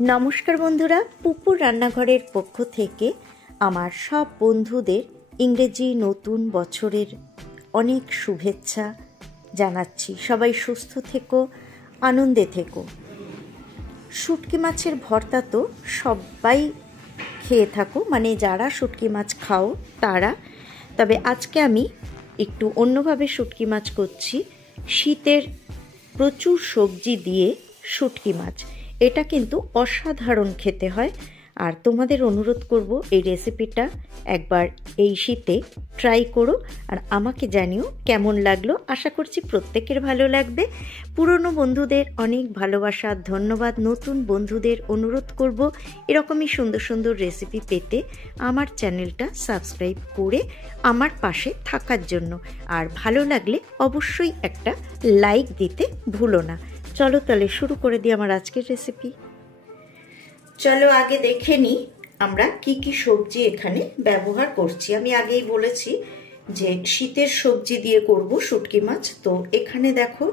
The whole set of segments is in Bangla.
নমস্কার বন্ধুরা, পুপুর রান্নাঘরের পক্ষ থেকে আমার সব বন্ধুদের ইংরেজি নতুন বছরের অনেক শুভেচ্ছা জানাচ্ছি। সবাই সুস্থ থেকো, আনন্দে থেকো। শুটকি মাছের ভর্তা তো সবাই খেয়ে থাকো, মানে যারা শুটকি মাছ খাও তারা। তবে আজকে আমি একটু অন্যভাবে শুটকি মাছ করছি। শীতের প্রচুর সবজি দিয়ে শুটকি মাছ, এটা কিন্তু অসাধারণ খেতে হয়। আর তোমাদের অনুরোধ করব এই রেসিপিটা একবার এই শীতে ট্রাই করো, আর আমাকে জানিও কেমন লাগলো। আশা করছি প্রত্যেকের ভালো লাগবে। পুরনো বন্ধুদের অনেক ভালোবাসা, ধন্যবাদ। নতুন বন্ধুদের অনুরোধ করব এরকমই সুন্দর সুন্দর রেসিপি পেতে আমার চ্যানেলটা সাবস্ক্রাইব করে আমার পাশে থাকার জন্য। আর ভালো লাগলে অবশ্যই একটা লাইক দিতে ভুলো না। চলো তাহলে শুরু করে দিই আমার আজকের রেসিপি। চলো আগে দেখে নিই আমরা কি কি সবজি এখানে ব্যবহার করছি। আমি আগেই বলেছি যে শীতের সবজি দিয়ে করব শুটকি মাছ। তো এখানে দেখো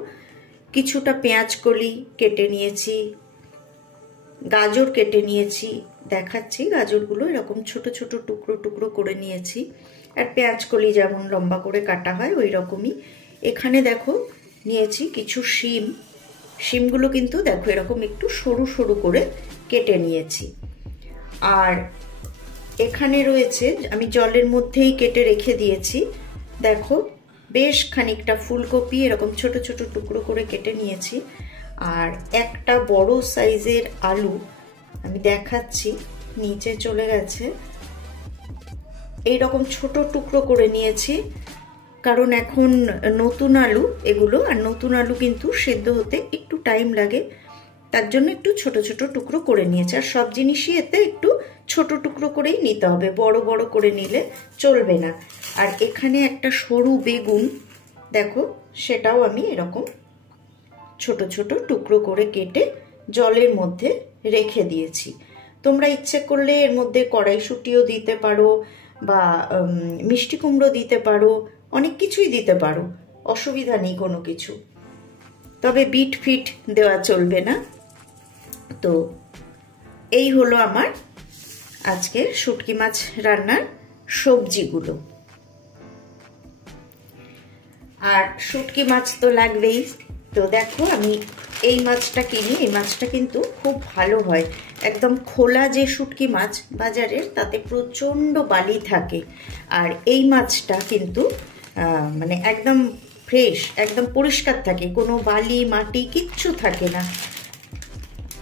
কিছুটা পেঁয়াজ কলি কেটে নিয়েছি, গাজর কেটে নিয়েছি, দেখাচ্ছি গাজরগুলো এরকম ছোট ছোট টুকরো টুকরো করে নিয়েছি। আর পেঁয়াজ কলি যেমন লম্বা করে কাটা হয় ওই রকমই। এখানে দেখো নিয়েছি কিছু শিম। শিমগুলো কিন্তু দেখো এরকম একটু সরু সরু করে কেটে নিয়েছি। আর এখানে রয়েছে, আমি জলের মধ্যেই কেটে রেখে দিয়েছি, দেখো বেশ খানিকটা ফুলকপি এরকম ছোট ছোট টুকরো করে কেটে নিয়েছি। আর একটা বড় সাইজের আলু আমি দেখাচ্ছি, নিচে চলে গেছে, এইরকম ছোট টুকরো করে নিয়েছি। কারণ এখন নতুন আলু এগুলো, আর নতুন আলু কিন্তু সেদ্ধ হতে একটু টাইম লাগে, তার জন্য একটু ছোট ছোট টুকরো করে নিয়েছি। আর সব জিনিসই এতে একটু ছোট টুকরো করেই নিতে হবে, বড় বড় করে নিলে চলবে না। আর এখানে একটা সরু বেগুন দেখো, সেটাও আমি এরকম ছোট ছোট টুকরো করে কেটে জলের মধ্যে রেখে দিয়েছি। তোমরা ইচ্ছে করলে এর মধ্যে কড়াইশুঁটিও দিতে পারো, বা মিষ্টি কুমড়ো দিতে পারো, অনেক কিছুই দিতে পারো, অসুবিধা নেই কোনো কিছু। তবে বিট ফিট দেওয়া চলবে না। তো এই হলো আমার আজকের শুটকি মাছ রান্নার সবজিগুলো। আর শুটকি মাছ তো লাগবেই। তো দেখো আমি এই মাছটা কিনি, এই মাছটা কিন্তু খুব ভালো হয়। একদম খোলা যে শুটকি মাছ বাজারের, তাতে প্রচণ্ড বালি থাকে। আর এই মাছটা কিন্তু মানে একদম ফ্রেশ, একদম পরিষ্কার থাকে, কোনো বালি মাটি কিচ্ছু থাকে না।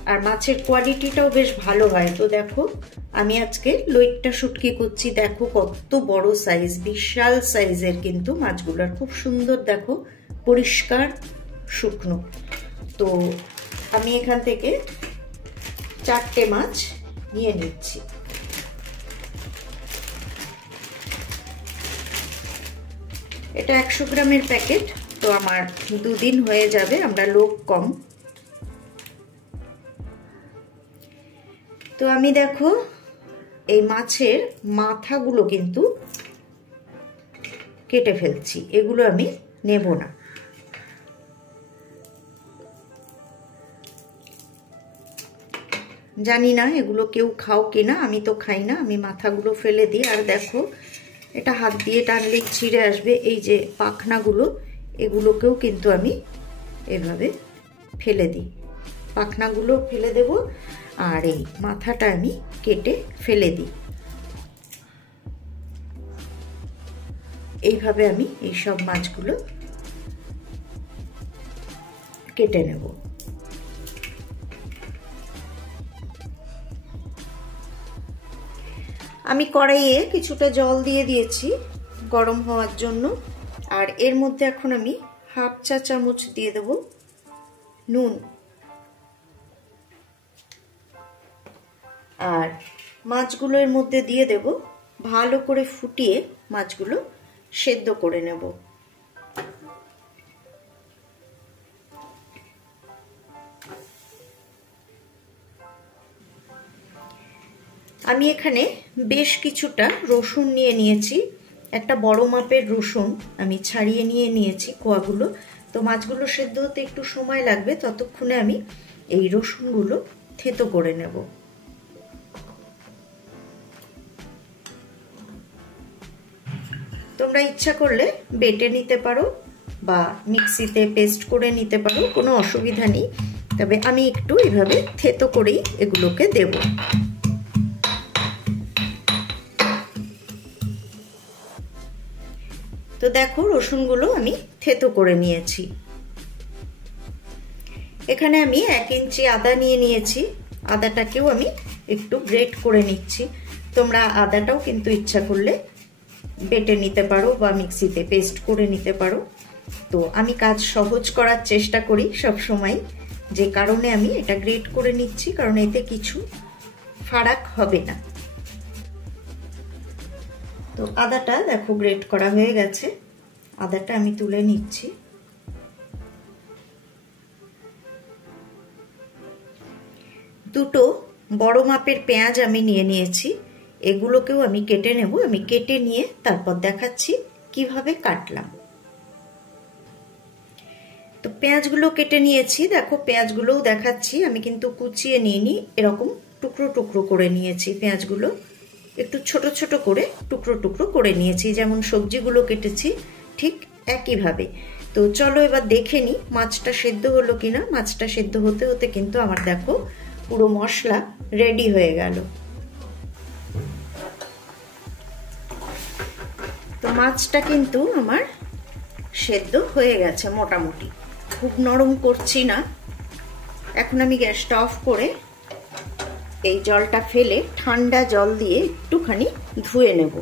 আর মাছের কোয়ালিটিটাও বেশ ভালো হয়। তো দেখো আমি আজকে লইট্টা শুটকি করছি, দেখো কত বড় সাইজ, বিশাল সাইজের কিন্তু মাছগুলো, আর খুব সুন্দর দেখো পরিষ্কার শুকনো। তো আমি এখান থেকে 4টে মাছ নিয়ে নিচ্ছি। এটা 100 গ্রামের প্যাকেট, তো আমার 2 দিন হয়ে যাবে, আমরা লোক কম। তো আমি দেখো এই মাছের মাথাগুলো কিন্তু কেটে ফেলছি, এগুলো আমি নেব না। জানি না এগুলো কেউ খাও কিনা, আমি তো খাই না, আমি মাথাগুলো ফেলে দিই। আর দেখো এটা হাত দিয়ে টানলেই ছিঁড়ে আসবে। এই যে পাখনাগুলো, এগুলোকেও কিন্তু আমি এভাবে ফেলে দিই, পাখনাগুলো ফেলে দেব। আর এই মাথাটা আমি কেটে ফেলে দিই। এইভাবে আমি এই সব মাছগুলো কেটে নেব। আমি কড়াইয়ে কিছুটা জল দিয়ে দিয়েছি গরম হওয়ার জন্য। আর এর মধ্যে এখন আমি হাফ চা চামচ দিয়ে দেব নুন। আর মাছগুলো এর মধ্যে দিয়ে দেব, ভালো করে ফুটিয়ে মাছগুলো সেদ্ধ করে নেব। আমি এখানে বেশ কিছুটা রসুন নিয়ে নিয়েছি, একটা বড় মাপের রসুন আমি ছাড়িয়ে নিয়ে নিয়েছি কোয়াগুলো। তো মাছগুলো সেদ্ধ হতে একটু সময় লাগবে, ততক্ষণে আমি এই রসুনগুলো থেতো করে নেব। তোমরা ইচ্ছা করলে বেটে নিতে পারো বা মিক্সিতে পেস্ট করে নিতে পারো, কোনো অসুবিধা নেই। তবে আমি একটু এইভাবে থেতো করেই এগুলোকে দেব। তো দেখো রসুনগুলো আমি থেতো করে নিয়েছি। এখানে আমি 1 ইঞ্চি আদা নিয়ে নিয়েছি। আদাটাকেও আমি একটু গ্রেট করে নিচ্ছি। তোমরা আদাটাও কিন্তু ইচ্ছা করলে বেটে নিতে পারো বা মিক্সিতে পেস্ট করে নিতে পারো। তো আমি কাজ সহজ করার চেষ্টা করি সব সময়, যে কারণে আমি এটা গ্রেট করে নিচ্ছি, কারণ এতে কিছু ফারাক হবে না। তো আদাটা দেখো গ্রেট করা হয়ে গেছে, আদাটা আমি তুলে নিচ্ছি। দুটো বড় মাপের পেঁয়াজ আমি নিয়ে নিয়েছি, এগুলোকেও আমি কেটে নেব। আমি কেটে নিয়ে তারপর দেখাচ্ছি কিভাবে কাটলাম। তো পেঁয়াজগুলো কেটে নিয়েছি, দেখো পেঁয়াজগুলোও দেখাচ্ছি। আমি কিন্তু কুচিয়ে নিইনি, এরকম টুকরো টুকরো করে নিয়েছি। পেঁয়াজগুলো একটু ছোট ছোট করে টুকরো টুকরো করে নিয়েছি, যেমন সবজিগুলো কেটেছি ঠিক একইভাবে। তো চলো এবার দেখে নিই মাছটা সেদ্ধ হলো কিনা। মাছটা সেদ্ধ হতে হতে কিন্তু আমার দেখো পুরো মশলা রেডি হয়ে গেল। তো মাছটা কিন্তু আমার সেদ্ধ হয়ে গেছে মোটামুটি, খুব নরম করছি না। এখন আমি গ্যাসটা অফ করে এই জলটা ফেলে ঠান্ডা জল দিয়ে একটুখানি ধুয়ে নেব।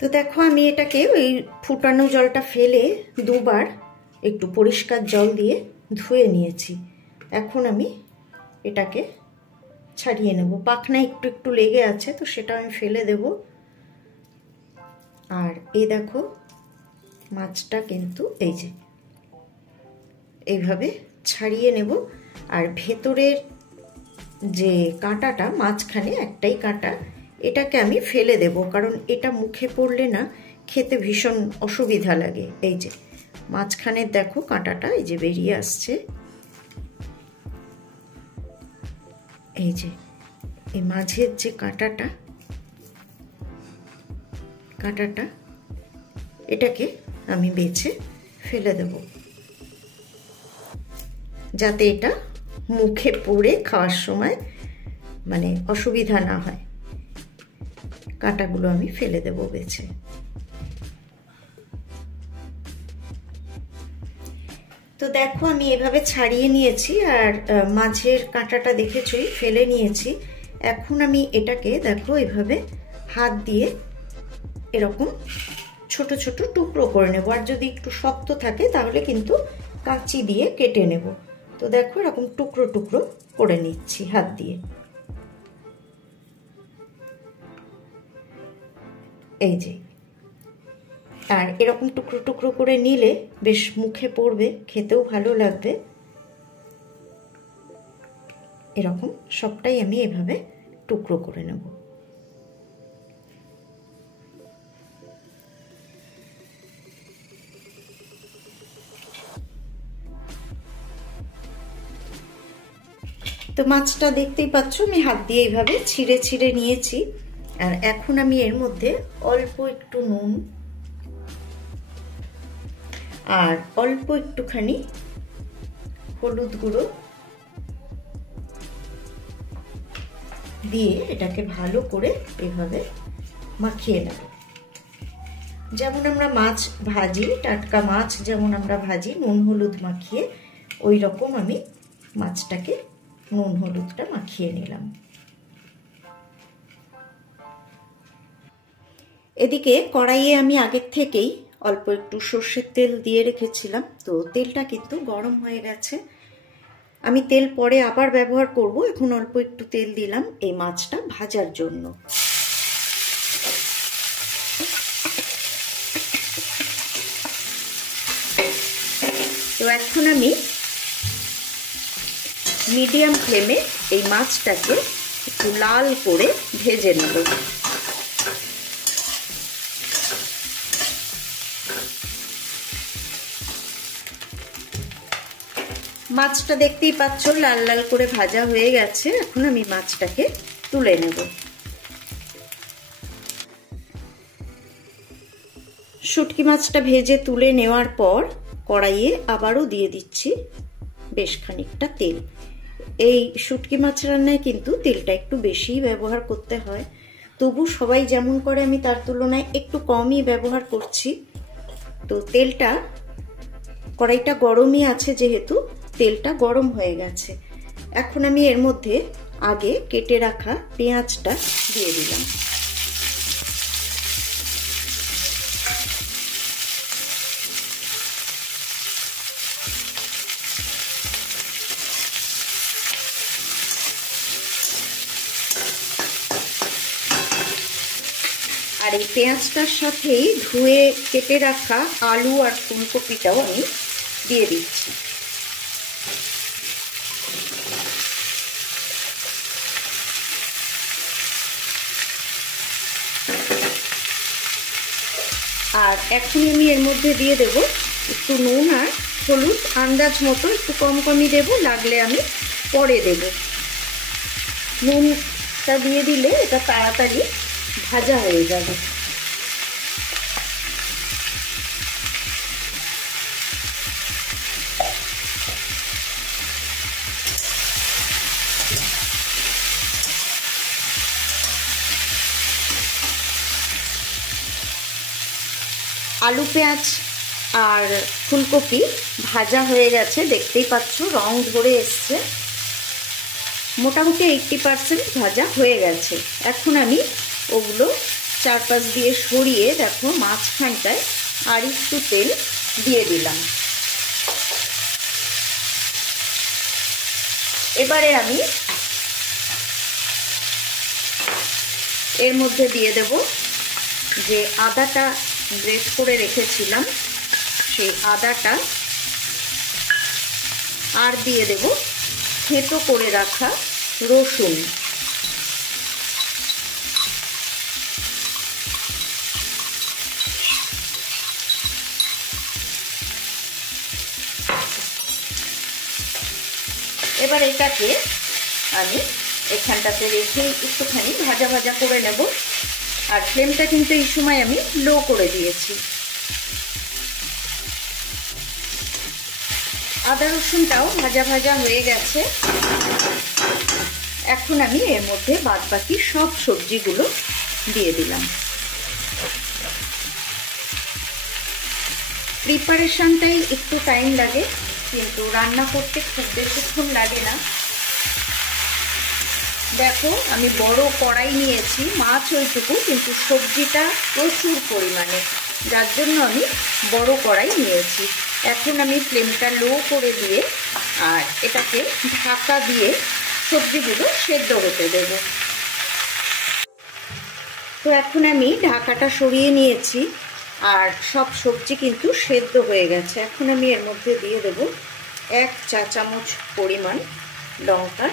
তো দেখো আমি এটাকে ওই ফুটানো জলটা ফেলে দুবার একটু পরিষ্কার জল দিয়ে ধুয়ে নিয়েছি। এখন আমি এটাকে ছাড়িয়ে নেব। পাখনা একটু একটু লেগে আছে, তো সেটা আমি ফেলে দেব। আর এই দেখো মাছটা কিন্তু এই যে এইভাবে ছাড়িয়ে নেব। আর ভেতরের যে কাঁটাটা, মাঝখানে একটাই কাঁটা, এটাকে আমি ফেলে দেব, কারণ এটা মুখে পড়লে না খেতে ভীষণ অসুবিধা লাগে। এই যে মাঝখানের দেখো কাঁটাটা এই যে বেরিয়ে আসছে, এই যে এই মাঝের যে কাঁটাটা এটাকে আমি বেছে ফেলে দেব, যাতে এটা মুখে পড়ে খাওয়ার সময় মানে অসুবিধা না হয়। কাঁটাগুলো আমি ফেলে দেব বেছে। তো দেখো আমি এভাবে ছাড়িয়ে নিয়েছি, আর মাঝের কাঁটাটা দেখেছই ফেলে নিয়েছি। এখন আমি এটাকে দেখো এভাবে হাত দিয়ে এরকম ছোট ছোট টুকরো করে নেব। আর যদি একটু শক্ত থাকে তাহলে কিন্তু কাঁচি দিয়ে কেটে নেব। তো দেখো এরকম টুকরো টুকরো করে নিচ্ছি হাত দিয়ে, এই যে। আর এরকম টুকরো টুকরো করে নিলে বেশ মুখে পড়বে, খেতেও ভালো লাগবে। এরকম সবটাই আমি এভাবে টুকরো করে নেব। তো মাছটা দেখতেই পাচ্ছ আমি হাত দিয়ে এইভাবে ছিঁড়ে ছিঁড়ে নিয়েছি। আর এখন আমি এর মধ্যে অল্প একটু নুন আর অল্প একটুখানি হলুদ গুঁড়ো দিয়ে এটাকে ভালো করে এভাবে মাখিয়ে নেব। যেমন আমরা মাছ ভাজি, টাটকা মাছ যেমন আমরা ভাজি নুন হলুদ মাখিয়ে, ওই রকম আমি মাছটাকে নুন হলুদটা মাখিয়ে নিলাম। এদিকে কড়াইয়ে আমি আগের থেকেই অল্প একটু সর্ষের তেল দিয়ে রেখেছিলাম। তো তেলটা কিন্তু গরম হয়ে গেছে। আমি তেল পরে আবার ব্যবহার করব, এখন অল্প একটু তেল দিলাম এই মাছটা ভাজার জন্য। তো এখন আমি মিডিয়াম ফ্লেমে এই মাছটাকে একটু লাল করে ভেজে নেব। মাছটা দেখতেই পাচ্ছ লাল লাল করে ভাজা হয়ে গেছে। এখন আমি মাছটাকে তুলে নেব। শুটকি মাছটা ভেজে তুলে নেওয়ার পর কড়াইয়ে আবারও দিয়ে দিচ্ছি বেশ খানিকটা তেল। এই শুটকি মাছ রান্নায় কিন্তু তেলটা একটু বেশিই ব্যবহার করতে হয়, তবু সবাই যেমন করে আমি তার তুলনায় একটু কমই ব্যবহার করছি। তো তেলটা, কড়াইটা গরমই আছে যেহেতু তেলটা গরম হয়ে গেছে। এখন আমি এর মধ্যে আগে কেটে রাখা পেঁয়াজটা দিয়ে দিলাম। আর এই পেঁয়াজটার সাথেই ধুয়ে কেটে রাখা আলু আর ফুলকপিটাও আমি দিয়ে দিচ্ছি। আর এখন আমি এর মধ্যে দিয়ে দেব একটু নুন আর হলুদ, আন্দাজ মতো একটু কম কমই দেব, লাগলে আমি পরে দেব। নুনটা দিয়ে দিলে এটা তাড়াতাড়ি ভাজা হয়ে যাবে। আলু পেঁয়াজ আর ফুলকপি ভাজা হয়ে গেছে, দেখতেই পাচ্ছ রং ধরে এসছে। মোটামুটি 80% ভাজা হয়ে গেছে। এখন আমি ওগুলো চারপাশ দিয়ে সরিয়ে দেখো মাঝখানটায় আর একটু তেল দিয়ে দিলাম। এবারে আমি এর মধ্যে দিয়ে দেব যে আদাটা গ্রেট করে রেখেছিলাম, সেই আদাটা, আর দিয়ে দেব থেঁতো করে রাখা রসুন। এবার এটাকে আমি এখানটাতে রেখে একটুখানি ভাজা ভাজা করে নেব। আর ফ্লেমটা কিন্তু এই সময় আমি লো করে দিয়েছি। আদা রসুনটাও ভাজা ভাজা হয়ে গেছে। এখন আমি এর মধ্যে বাদবাকি সব সবজিগুলো দিয়ে দিলাম। প্রিপারেশনটাই একটু টাইম লাগে, কিন্তু রান্না করতে খুব বেশিক্ষণ লাগে না। দেখো আমি বড় কড়াই নিয়েছি, মাছ ওইটুকু, কিন্তু সবজিটা প্রচুর পরিমাণে, যার জন্য আমি বড় কড়াই নিয়েছি। এখন আমি ফ্লেমটা লো করে দিয়ে আর এটাকে ঢাকা দিয়ে সবজিগুলো সেদ্ধ হতে দেব। তো এখন আমি ঢাকাটা সরিয়ে নিয়েছি আর সব সবজি কিন্তু সেদ্ধ হয়ে গেছে। এখন আমি এর মধ্যে দিয়ে দেব 1 চা চামচ পরিমাণ লঙ্কার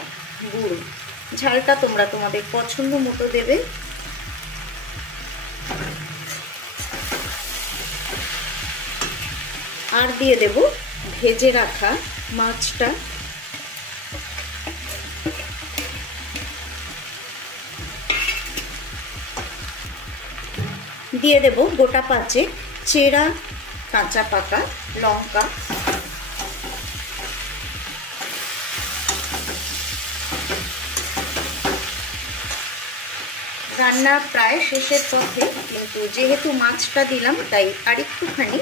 গুঁড়ো। ঝালটা তোমরা তোমাদের পছন্দ মতো দেবে। আর দিয়ে দেব ভেজে রাখা মাছটা। দিয়ে দেব গোটা 5 চেরা কাঁচা পাকা লঙ্কা। রান্না প্রায় শেষের পথে, কিন্তু যেহেতু মাছটা দিলাম তাই আরেকটুখানি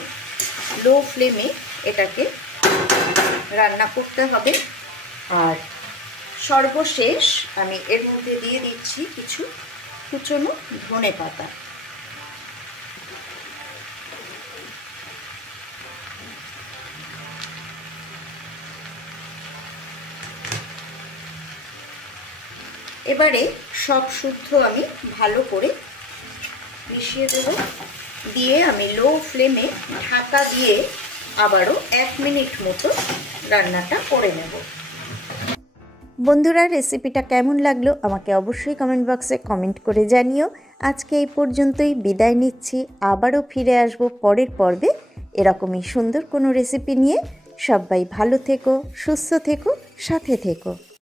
লো ফ্লেমে এটাকে রান্না করতে হবে। আর সর্বশেষ আমি এর মধ্যে দিয়ে দিচ্ছি কিছু কুচনো ধনেপাতা। এবারে সব শুদ্ধ আমি ভালো করে মিশিয়ে দেব। দিয়ে আমি লো ফ্লেমে ঢাকা দিয়ে আবারও 1 মিনিট মতো রান্নাটা করে নেব। বন্ধুরা, রেসিপিটা কেমন লাগলো আমাকে অবশ্যই কমেন্ট বক্সে কমেন্ট করে জানিও। আজকে এই পর্যন্তই বিদায় নিচ্ছি। আবারও ফিরে আসব পরের পর্বে এরকমই সুন্দর কোনো রেসিপি নিয়ে। সবাই ভালো থেকো, সুস্থ থেকো, সাথে থেকো।